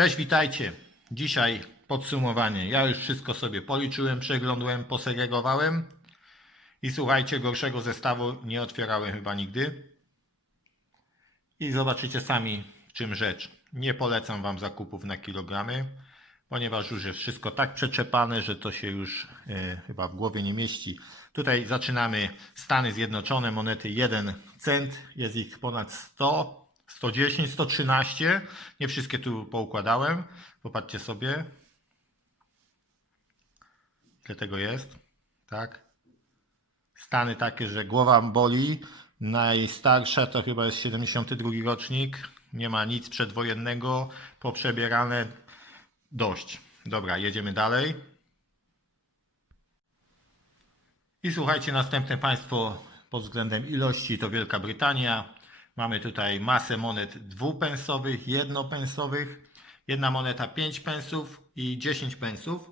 Cześć, witajcie. Dzisiaj podsumowanie. Ja już wszystko sobie policzyłem, przeglądłem, posegregowałem. I słuchajcie, gorszego zestawu nie otwierałem chyba nigdy. I zobaczycie sami, czym rzecz. Nie polecam Wam zakupów na kilogramy, ponieważ już jest wszystko tak przeczepane, że to się już e, chyba w głowie nie mieści. Tutaj zaczynamy Stany Zjednoczone, monety 1 cent, jest ich ponad 100, 110, 113. Nie wszystkie tu poukładałem. Popatrzcie sobie. Ile tego jest? Tak. Stany takie, że głowa boli. Najstarsza to chyba jest 72 rocznik. Nie ma nic przedwojennego. Poprzebierane dość. Dobra, jedziemy dalej. I słuchajcie, następne państwo pod względem ilości to Wielka Brytania. Mamy tutaj masę monet dwupensowych, jednopensowych. Jedna moneta 5 pensów i 10 pensów.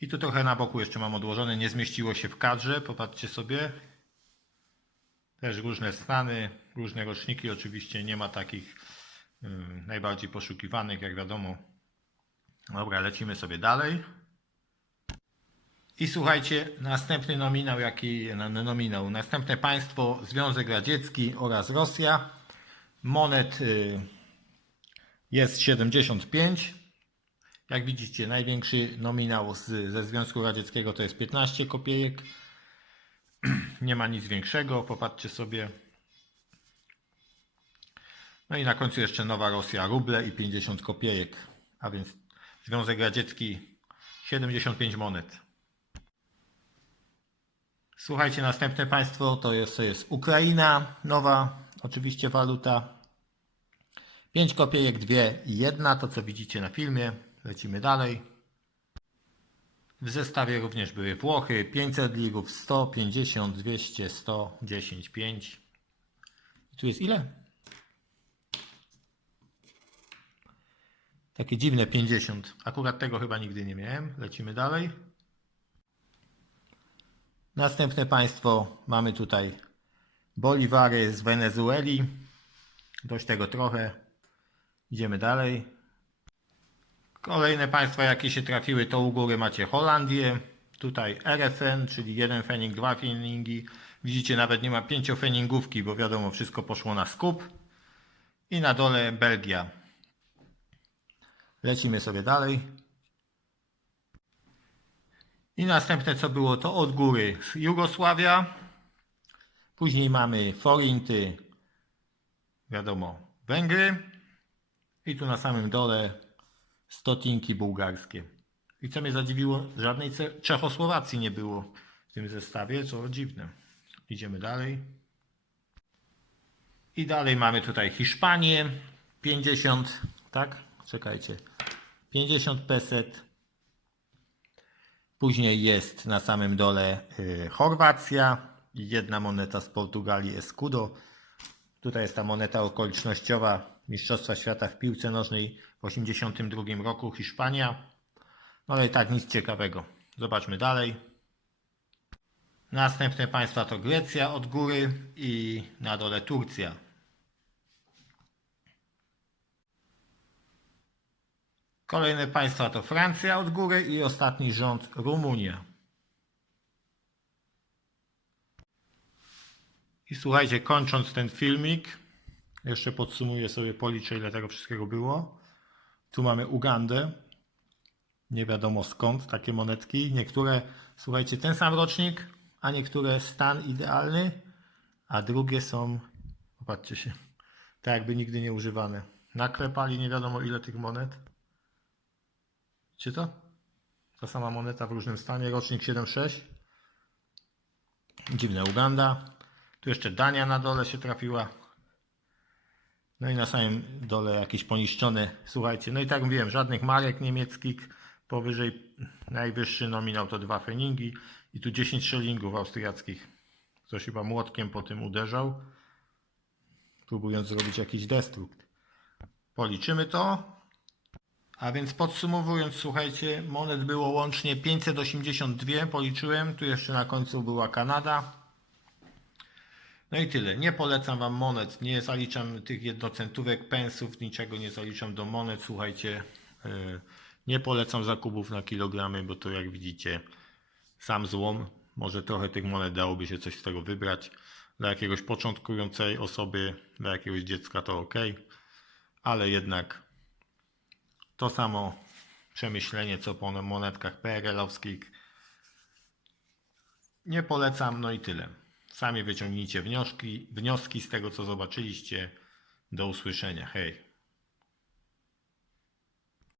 I tu trochę na boku jeszcze mam odłożone, nie zmieściło się w kadrze, popatrzcie sobie. Też różne stany, różne roczniki, oczywiście nie ma takich najbardziej poszukiwanych, jak wiadomo. Dobra, lecimy sobie dalej. I słuchajcie, następny nominał, jaki no, nominał, następne państwo Związek Radziecki oraz Rosja. Monet y, jest 75. Jak widzicie, największy nominał z, ze Związku Radzieckiego to jest 15 kopiejek. Nie ma nic większego, popatrzcie sobie. No i na końcu jeszcze Nowa Rosja, ruble i 50 kopiejek. A więc Związek Radziecki 75 monet. Słuchajcie, następne państwo to jest, to jest Ukraina, nowa oczywiście waluta. 5 kopiejek, 2 i 1, to co widzicie na filmie. Lecimy dalej. W zestawie również były Włochy, 500 ligów, 100, 50, 200, 100, 10, 5. I tu jest ile? Takie dziwne 50. Akurat tego chyba nigdy nie miałem. Lecimy dalej. Następne państwo mamy tutaj Boliwary z Wenezueli. Dość tego trochę. Idziemy dalej. Kolejne państwa, jakie się trafiły, to u góry macie Holandię. Tutaj RFN, czyli jeden fening, dwa feningi. Widzicie, nawet nie ma pięciofeningówki, bo wiadomo, wszystko poszło na skup. I na dole Belgia. Lecimy sobie dalej. I następne co było to od góry Jugosławia. Później mamy Forinty, wiadomo, Węgry. I tu na samym dole stotinki bułgarskie. I co mnie zadziwiło, żadnej Czechosłowacji nie było w tym zestawie, co dziwne. Idziemy dalej. I dalej mamy tutaj Hiszpanię, 50, tak? Czekajcie. 50 peset. Później jest na samym dole y, Chorwacja jedna moneta z Portugalii Escudo. Tutaj jest ta moneta okolicznościowa Mistrzostwa Świata w piłce nożnej w 1982 roku Hiszpania. No i tak nic ciekawego. Zobaczmy dalej. Następne państwa to Grecja od góry i na dole Turcja. Kolejne państwa to Francja od góry i ostatni rząd Rumunia. I słuchajcie, kończąc ten filmik, jeszcze podsumuję sobie, policzę ile tego wszystkiego było. Tu mamy Ugandę. Nie wiadomo skąd takie monetki. Niektóre, słuchajcie, ten sam rocznik, a niektóre stan idealny, a drugie są, popatrzcie się, tak jakby nigdy nie używane. Naklepali nie wiadomo ile tych monet. Czy to? Ta sama moneta w różnym stanie, rocznik 7,6. Dziwne Uganda. Tu jeszcze Dania na dole się trafiła. No i na samym dole jakieś poniszczone. Słuchajcie, no i tak mówiłem, żadnych marek niemieckich. Powyżej najwyższy nominał to dwa feningi i tu 10 szylingów austriackich. Ktoś chyba młotkiem po tym uderzał, próbując zrobić jakiś destrukt. Policzymy to. A więc podsumowując, słuchajcie, monet było łącznie 582, policzyłem. Tu jeszcze na końcu była Kanada. No i tyle. Nie polecam Wam monet. Nie zaliczam tych jednocentówek, pensów, niczego nie zaliczam do monet. Słuchajcie, yy, nie polecam zakupów na kilogramy, bo to jak widzicie, sam złom. Może trochę tych monet dałoby się coś z tego wybrać. Dla jakiegoś początkującej osoby, dla jakiegoś dziecka to ok, ale jednak to samo przemyślenie co po monetkach PRL-owskich. Nie polecam, no i tyle. Sami wyciągnijcie wnioski, wnioski z tego, co zobaczyliście. Do usłyszenia. Hej.